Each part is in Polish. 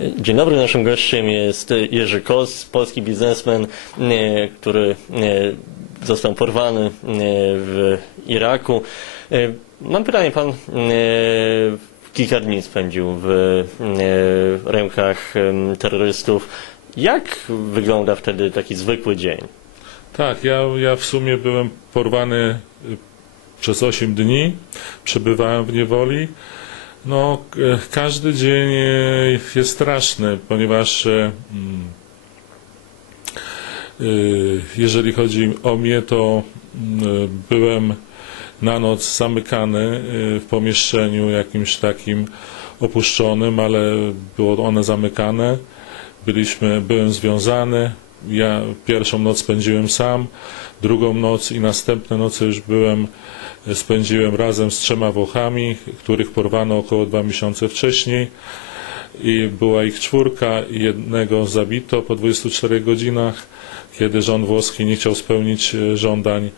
Dzień dobry, naszym gościem jest Jerzy Kos, polski biznesmen, e, który e, został porwany e, w Iraku. Mam pytanie, pan kilka dni spędził w rękach terrorystów. Jak wygląda wtedy taki zwykły dzień? Tak, ja, ja w sumie byłem porwany przez 8 dni, przebywałem w niewoli. No, każdy dzień y, jest straszny, ponieważ y, mm, y, jeżeli chodzi o mnie, to mm, byłem na noc zamykany w pomieszczeniu jakimś takim opuszczonym, ale było one zamykane. Byliśmy, byłem związany. Ja pierwszą noc spędziłem sam, drugą noc i następne noce już byłem, spędziłem razem z trzema Włochami, których porwano około dwa miesiące wcześniej. I była ich czwórka jednego zabito po 24 godzinach, kiedy rząd włoski nie chciał spełnić e, żądań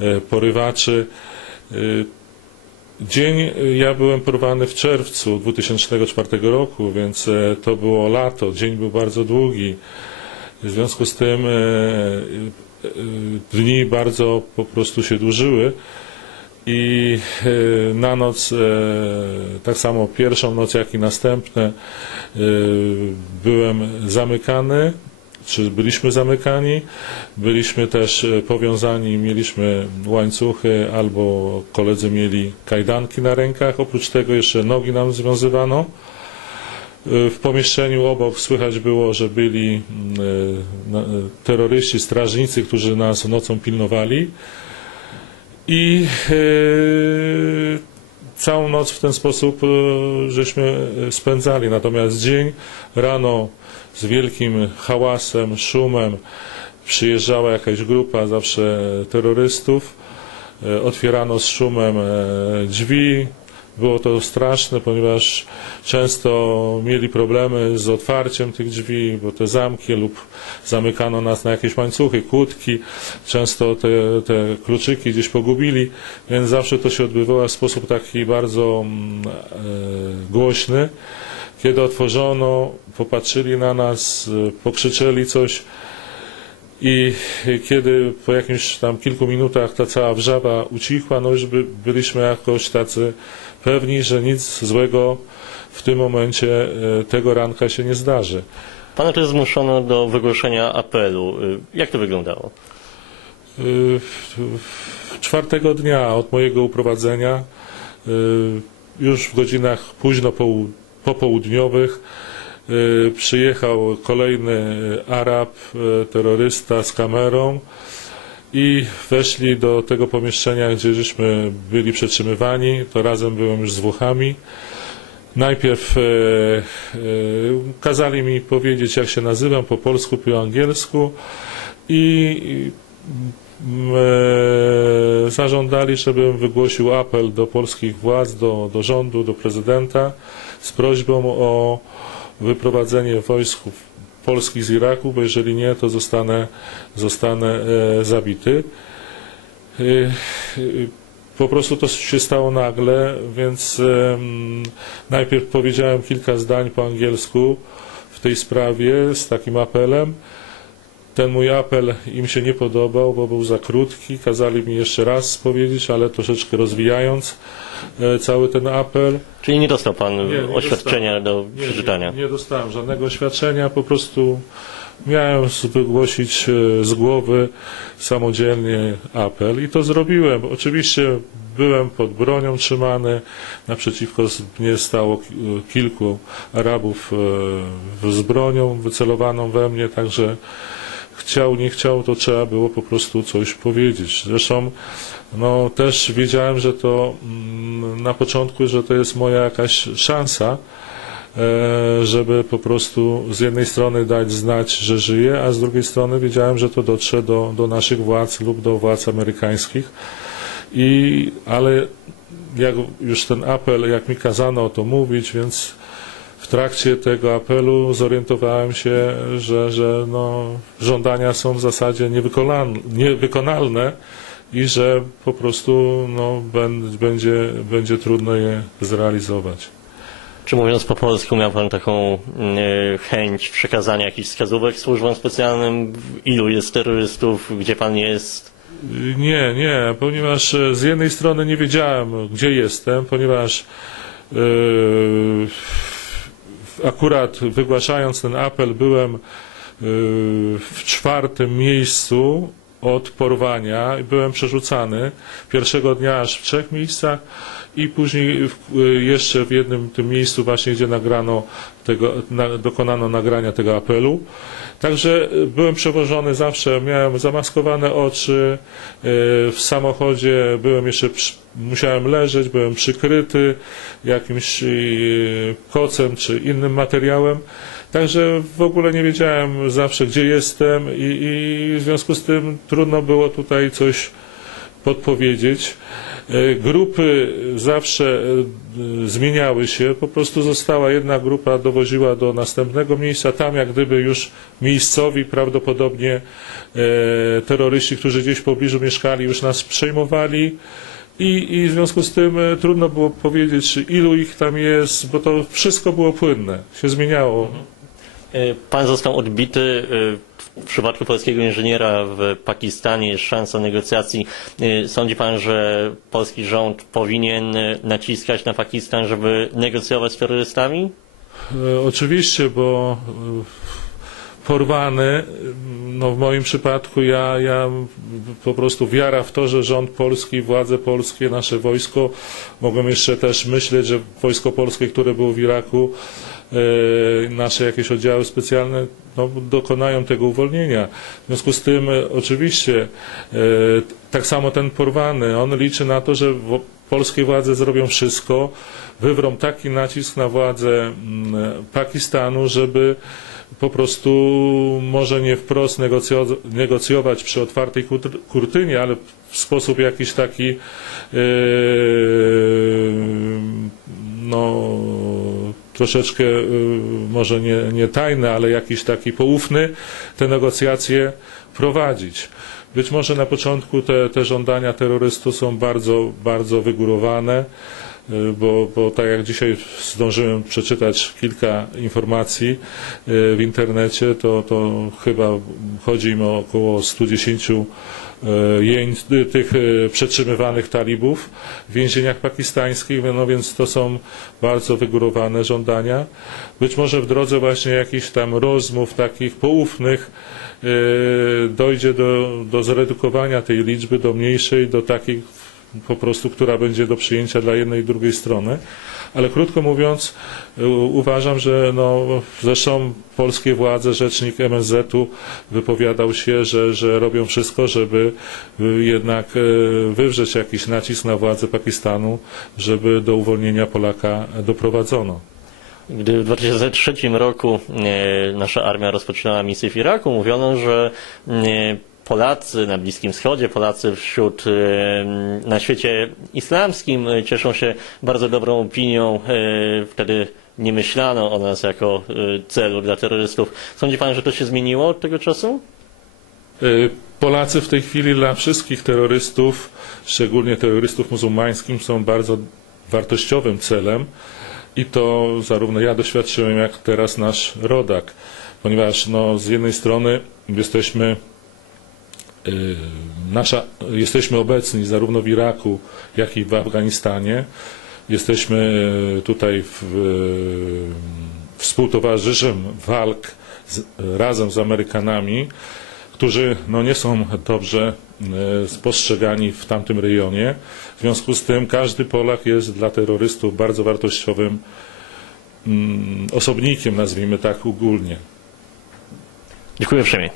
e, porywaczy. E, Dzień, ja byłem porwany w czerwcu 2004 roku, więc e, to było lato, dzień był bardzo długi. W związku z tym e, e, e, dni bardzo po prostu się dłużyły i na noc, tak samo pierwszą noc, jak i następne, byłem zamykany, czy byliśmy zamykani, byliśmy też powiązani, mieliśmy łańcuchy albo koledzy mieli kajdanki na rękach, oprócz tego jeszcze nogi nam związywano. E, W pomieszczeniu obok słychać było, że byli e, terroryści, strażnicy, którzy nas nocą pilnowali. I e, całą noc w ten sposób żeśmy spędzali. Natomiast dzień rano z wielkim hałasem, szumem przyjeżdżała jakaś grupa zawsze terrorystów. Otwierano z szumem e, drzwi. Było to straszne, ponieważ często mieli problemy z otwarciem tych drzwi, bo te zamki lub zamykano nas na jakieś łańcuchy, kłódki. Często te, te kluczyki gdzieś pogubili, więc zawsze to się odbywało w sposób taki bardzo mm, e, głośny. Kiedy otworzono, popatrzyli na nas, e, pokrzyczeli coś i kiedy po jakimś tam kilku minutach ta cała wrzawa ucichła, no już by, byliśmy jakoś tacy pewni, że nic złego w tym momencie e, tego ranka się nie zdarzy. Pana też zmuszono do wygłoszenia apelu. Y, Jak to wyglądało? W- Czwartego dnia od mojego uprowadzenia, już w godzinach późno połu- popołudniowych, przyjechał kolejny Arab, y, terrorysta z kamerą i weszli do tego pomieszczenia, gdzie żeśmy byli przetrzymywani. To razem byłem już z Włochami. Najpierw kazali mi powiedzieć, jak się nazywam, po polsku, po angielsku i mm, zażądali, żebym wygłosił apel do polskich władz, do, do rządu, do prezydenta z prośbą o wyprowadzenie wojsk polskich z Iraku, bo jeżeli nie, to zostanę, zostanę e, zabity. E, e, po prostu to się stało nagle, więc najpierw powiedziałem kilka zdań po angielsku w tej sprawie z takim apelem. Ten mój apel im się nie podobał, bo był za krótki. Kazali mi jeszcze raz powiedzieć, ale troszeczkę rozwijając e, cały ten apel. Czyli nie dostał pan Nie, nie oświadczenia do Nie, przeczytania? Nie, nie dostałem żadnego oświadczenia, po prostu miałem wygłosić e, z głowy samodzielnie apel i to zrobiłem. Oczywiście byłem pod bronią trzymany, naprzeciwko mnie stało e, kilku Arabów z bronią wycelowaną we mnie, także chciał, nie chciał, to trzeba było po prostu coś powiedzieć. Zresztą no, też wiedziałem, że to mm, na początku, że to jest moja jakaś szansa, e, żeby po prostu z jednej strony dać znać, że żyję, a z drugiej strony wiedziałem, że to dotrze do, do naszych władz lub do władz amerykańskich. I, ale jak już ten apel, jak mi kazano o to mówić, więc w trakcie tego apelu zorientowałem się, że, że no, żądania są w zasadzie niewykonalne, i że po prostu no, będzie, będzie trudno je zrealizować. Czy mówiąc po polsku, miał Pan taką e, chęć przekazania jakichś wskazówek służbom specjalnym? Ilu jest terrorystów? Gdzie Pan jest? Nie, nie, ponieważ e, z jednej strony nie wiedziałem, gdzie jestem, ponieważ e, akurat wygłaszając ten apel byłem e, w czwartym miejscu od porwania byłem przerzucany pierwszego dnia aż w trzech miejscach i później e, jeszcze w jednym tym miejscu właśnie, gdzie nagrano tego, na, dokonano nagrania tego apelu. Także e, byłem przewożony zawsze, miałem zamaskowane oczy, e, w samochodzie byłem jeszcze, musiałem leżeć, byłem przykryty jakimś kocem czy innym materiałem. Także w ogóle nie wiedziałem zawsze, gdzie jestem i, i w związku z tym trudno było tutaj coś podpowiedzieć. E, Grupy zawsze e, zmieniały się, po prostu została jedna grupa, dowoziła do następnego miejsca, tam jak gdyby już miejscowi, prawdopodobnie e, terroryści, którzy gdzieś w pobliżu mieszkali, już nas przejmowali. I, I w związku z tym trudno było powiedzieć, ilu ich tam jest, bo to wszystko było płynne, się zmieniało. E, Pan został odbity. e, W przypadku polskiego inżyniera w Pakistanie jest szansa negocjacji. E, Sądzi Pan, że polski rząd powinien naciskać na Pakistan, żeby negocjować z terrorystami? Oczywiście, bo porwany, no w moim przypadku ja, ja po prostu wiara w to, że rząd polski, władze polskie, nasze wojsko, mogą jeszcze też myśleć, że wojsko polskie, które było w Iraku, e, nasze jakieś oddziały specjalne, no, dokonają tego uwolnienia. W związku z tym e, oczywiście e, tak samo ten porwany, on liczy na to, że polskie władze zrobią wszystko, wywrą taki nacisk na władze mm, Pakistanu, żeby po prostu może nie wprost negocjo- negocjować przy otwartej kurt- kurtynie, ale w sposób jakiś taki e, no troszeczkę e, może nie, nie tajny, ale jakiś taki poufny te negocjacje prowadzić. Być może na początku te, te żądania terrorystów są bardzo, bardzo wygórowane, y, bo, bo tak jak dzisiaj zdążyłem przeczytać kilka informacji y, w internecie, to, to chyba chodzi im o około 110 y, jeń, y, tych y, przetrzymywanych talibów w więzieniach pakistańskich, no więc to są bardzo wygórowane żądania. Być może w drodze właśnie jakichś tam rozmów takich poufnych y, dojdzie do, do zredukowania tej liczby do mniejszej, do takiej po prostu, która będzie do przyjęcia dla jednej i drugiej strony. Ale krótko mówiąc, y, uważam, że no, zresztą polskie władze, rzecznik MSZ-u wypowiadał się, że, że robią wszystko, żeby y, jednak y, wywrzeć jakiś nacisk na władze Pakistanu, żeby do uwolnienia Polaka doprowadzono. Gdy w 2003 roku e, nasza armia rozpoczynała misję w Iraku, mówiono, że Polacy na Bliskim Wschodzie, Polacy wśród, e, na świecie islamskim e, cieszą się bardzo dobrą opinią. E, Wtedy nie myślano o nas jako celu dla terrorystów. Sądzi Pan, że to się zmieniło od tego czasu? Y, Polacy w tej chwili dla wszystkich terrorystów, szczególnie terrorystów muzułmańskich, są bardzo wartościowym celem i to zarówno ja doświadczyłem, jak teraz nasz rodak, ponieważ no, z jednej strony jesteśmy y, nasza, jesteśmy obecni zarówno w Iraku, jak i w Afganistanie. Jesteśmy y, tutaj w, y, współtowarzyszem walk z, razem z Amerykanami, którzy no, nie są dobrze spostrzegani w tamtym rejonie. W związku z tym każdy Polak jest dla terrorystów bardzo wartościowym mm, osobnikiem, nazwijmy tak ogólnie. Dziękuję uprzejmie.